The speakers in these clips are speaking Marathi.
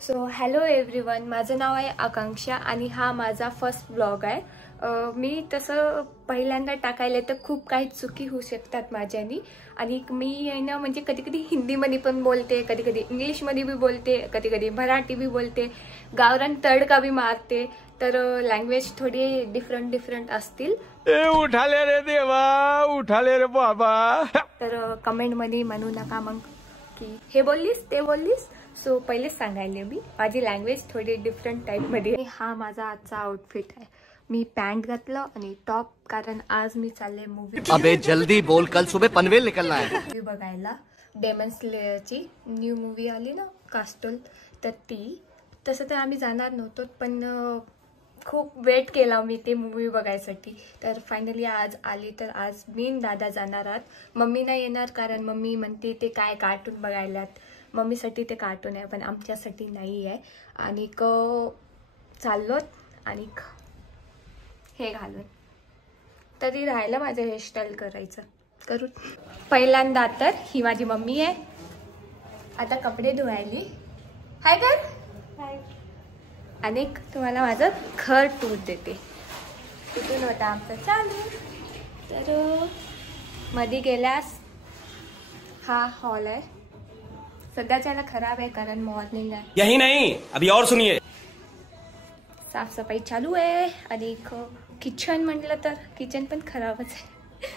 सो हॅलो एव्हरीवन, माझं नाव आहे आकांक्षा आणि हा माझा फर्स्ट ब्लॉग आहे. मी तसं पहिल्यांदा टाकायला तर खूप काही चुकी होऊ शकतात माझ्यानी. आणि मी आहे ना, म्हणजे कधी कधी हिंदीमध्ये पण बोलते, कधी कधी इंग्लिशमध्ये बी बोलते, कधी कधी मराठी बी बोलते, गावरान तडका बी मारते. तर लँग्वेज थोडी डिफरंट असतील. उठाले रे देवा, उठाले रे बाबा. तर कमेंटमध्ये म्हणू नका मग की हे बोललीस ते बोललीस. सो पहिलेच सांगायला मी माझी लँग्वेज थोडी डिफरंट टाईपमध्ये. हा माझा आजचा आउटफिट आहे. मी पॅन्ट घातलं आणि टॉप, कारण आज मी चालले मूवी. अबे जल्दी बोल, कल सुबह पनवेल निकलना है. मूवी बघायला. डेमन स्लेयरची न्यू मूवी आली ना, कास्टल, तर ती. तसं तर आम्ही जाणार नव्हतो, पण खूप वेट केला मी ते मूवी बघायसाठी. तर फायनली आज आली. तर आज मी दादा जाणार आहात. मम्मी नाही येणार, कारण मम्मी म्हणते ते काय कार्टून बघायलात. मम्मीसाठी ते कार्टून आहे, पण आमच्यासाठी नाही आहे. आणि चाललो आणि हे घालून तरी राहिलं माझं हेअरस्टाईल करू. पहिल्यांदा तर ही माझी मम्मी आहे. आता कपडे धुवायली. हाय कर. आणि तुम्हाला माझं घर टूर देते. कुठून होता आमचं चालू. तर मध्ये गेल्यास हा हॉल आहे. सध्याच्याला खराब आहे कारण मॉर्निंग आहे. यही नहीं, अभी और सुनिए. साफसफाई चालू आहे. आणि किचन म्हटलं तर किचन पण खराबच आहे.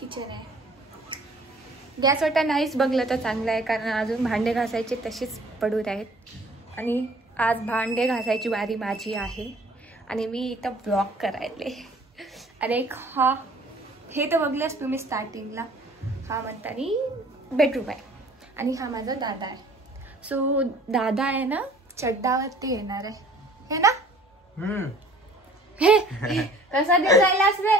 किचन आहे. गॅस वाटा नाहीच बघलं तर चांगलं आहे, कारण अजून भांडे घासायचे तसेच पडून आहेत. आणि आज भांडे घासायची वारी माझी आहे. आणि मी इथं ब्लॉग करायले. आणि हे तर बघल्यास तुम्ही स्टार्टिंगला. हा म्हणतानी बेडरूम आहे. आणि हा माझा दादा आहे. सो दादा आहे ना, चड्डावरती येणार आहे, हे ना. हे कसा दिसायलास रे.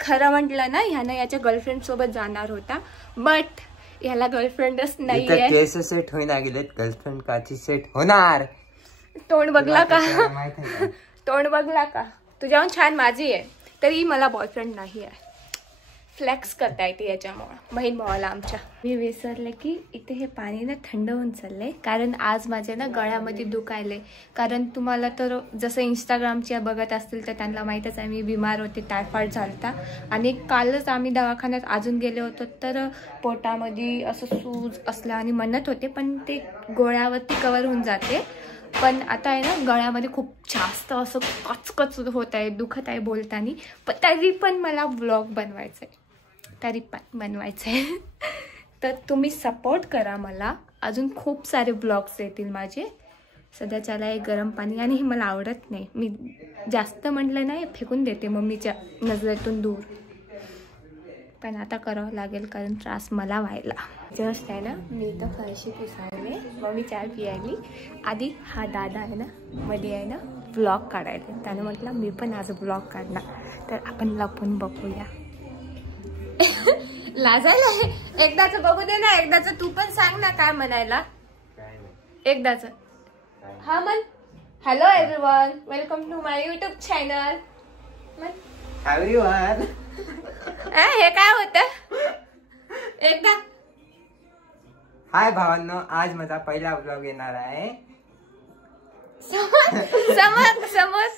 खरं म्हटलं ना, ह्यानं याच्या गर्लफ्रेंड सोबत जाणार होता, बट ह्याला गर्लफ्रेंडच नाहीये. केस सेट होईना गेलेत, गर्लफ्रेंड काची सेट होणार. तोंड बघला का? तोंड बघला का? तुझ्याहून छान माझी आहे, तरी मला बॉयफ्रेंड नाही आहे. फ्लेक्स करता येते याच्यामुळं. बहीण भावाला आमच्या. मी विसरले की इथे हे पाणी ना थंड होऊन चाललंय, कारण आज माझ्या ना गळ्यामध्ये दुखायले. कारण तुम्हाला तर जसं इंस्टाग्रामच्या बघत असतील तर त्यांना माहीतच आहे, मी बिमार होते, टायफॉइड झालता. आणि कालच आम्ही दवाखान्यात अजून गेले होतो, तर पोटामध्ये असं सूज असलं आणि म्हणत होते, पण ते गोळ्यावरती कवर होऊन जाते. पण आता आहे ना, गळ्यामध्ये खूप जास्त असं कचकच होत आहे, दुखत आहे बोलताना. पण तरी पण मला व्लॉग बनवायचं आहे, तर तुम्ही सपोर्ट करा मला. अजून खूप सारे ब्लॉग्स येतील माझे. सध्याच्याला एक गरम पाणी, आणि हे मला आवडत नाही. मी जास्त म्हटलं नाही, फेकून देते मम्मीच्या नजरेतून दूर. पण आता करावं लागेल, कारण त्रास मला व्हायला. जस्ट आहे ना, मी इथं फरशी पुसायले, मम्मी चाय पियायली. आधी हा दादा आहे ना, मध्ये आहे ना ब्लॉग काढायला. त्यानं म्हटलं मी पण आज ब्लॉग काढणार, तर आपण लपून बघूया. लाजायला एकदाच बघू दे ना. एकदाच तू पण सांग ना काय म्हणायला. एकदाच हा म्हण. Hello everyone, welcome to my YouTube channel. हे काय होतं एकदा. हाय भावांनो, आज माझा पहिला ब्लॉग येणार आहे.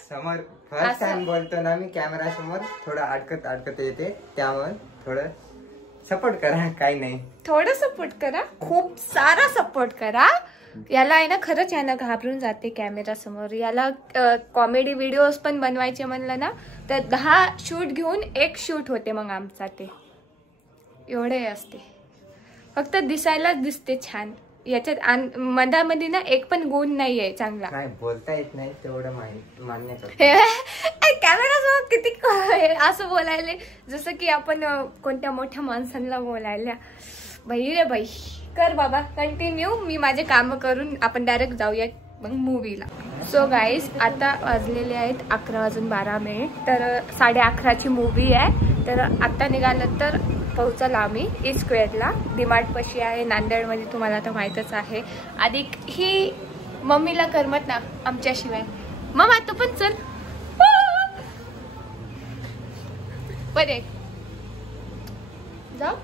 समोर फर्स्ट टाइम बोलतो ना मी कॅमेरा समोर. थोडं अडकत येते, त्यामुळे थोडं सपोर्ट करा. काही नाही, थोडं सपोर्ट करा, खूप सारा सपोर्ट करा. याला आहे ना, खरंच यानं घाबरून जाते कॅमेरा समोर. याला कॉमेडी व्हिडिओज पण बनवायचे म्हणलं ना, तर 10 शूट घेऊन 1 शूट होते मग आमचा. ते एवढे असते. फक्त दिसायलाच दिसते छान. याच्यात मधामध्ये ना एक पण गुण नाहीये चांगला. काय बोलता येत नाही तेवढं मान्य करतो. कॅमेरा समोर किती असं बोलायले, जसं की आपण कोणत्या मोठ्या माणसांना बोलायला. बाई रे बाई. कर बाबा कंटिन्यू. मी माझे काम करून आपण डायरेक्ट जाऊया मग मूवीला. सो गाईज, आता वाजलेले आहेत 11:12. तर 11:30ची मूवी आहे. तर आता निघालं तर पोहोचल आम्ही E-स्क्वेअरला. डीमार्ट पशी आहे नांदेडमध्ये, तुम्हाला तर माहीतच आहे. आणि ही मम्मीला करमत ना आमच्याशिवाय. मम्मा तू पण चल. बरे जाऊ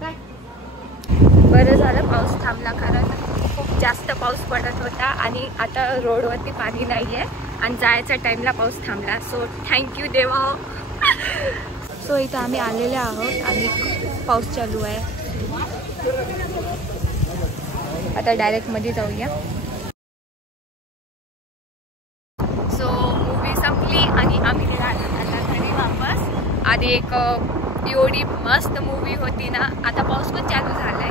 काय. बरं झालं पाऊस थांबला, कारण खूप जास्त पाऊस पडत होता आणि आता रोडवरती पाणी नाही आहे आणि जायच्या टाईमला पाऊस थांबला. सो थँक्यू देवा. सो इथं आम्ही आलेले आहोत आणि पाऊस चालू आहे. आता डायरेक्ट मध्ये जाऊया. सो मूवी संपली आणि आम्ही आता घरी वापस. आधी एक एवढी मस्त मूवी होती ना, आता पाऊस पण चालू झालाय,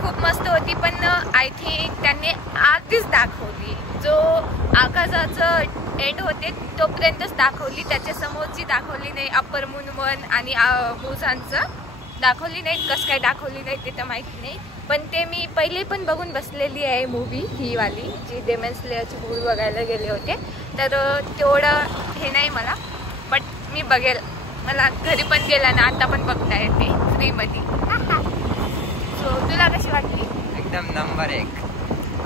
खूप मस्त होती, पण आय थिंक त्यांनी आधीच दाखवली. जो आकाशाचं एंड होते तोपर्यंतच दाखवली, त्याच्या समोरची दाखवली नाही. अप्पर मून आणि मुझांचं दाखवली नाही. कसं काय दाखवली नाही ते तर माहिती नाही, पण ते मी पहिले पण बघून बसलेली आहे मूवी, ही वाली जी डेमन स्लेयरची मूवी बघायला गेले होते. तर तेवढं हे नाही मला, बट मी बघेल. मला घरी पण गेला ना, आता पण बघता येते फ्रीमध्ये. सो तुला कशी वाटली? एकदम नंबर 1.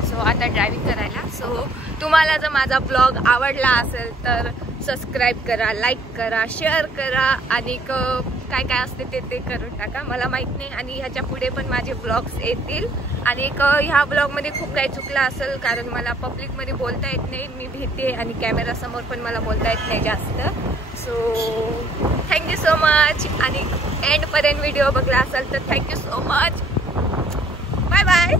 सो आता ड्रायव्हिंग करायला. सो तुम्हाला जर माझा ब्लॉग आवडला असेल तर सबस्क्राईब करा, लाईक करा, शेअर करा आणि काय काय असते ते करून टाका. मला माहीत नाही, आणि ह्याच्या पुढे पण माझे ब्लॉग्स येतील. आणि ह्या ब्लॉगमध्ये खूप काही चुकलं असेल, कारण मला पब्लिकमध्ये बोलता येत नाही, मी भीते, आणि कॅमेरासमोर पण मला बोलता येत नाही जास्त. So thank you so much. आणि एंडपर्यंत व्हिडिओ बघला असेल तर thank you so much. Bye bye.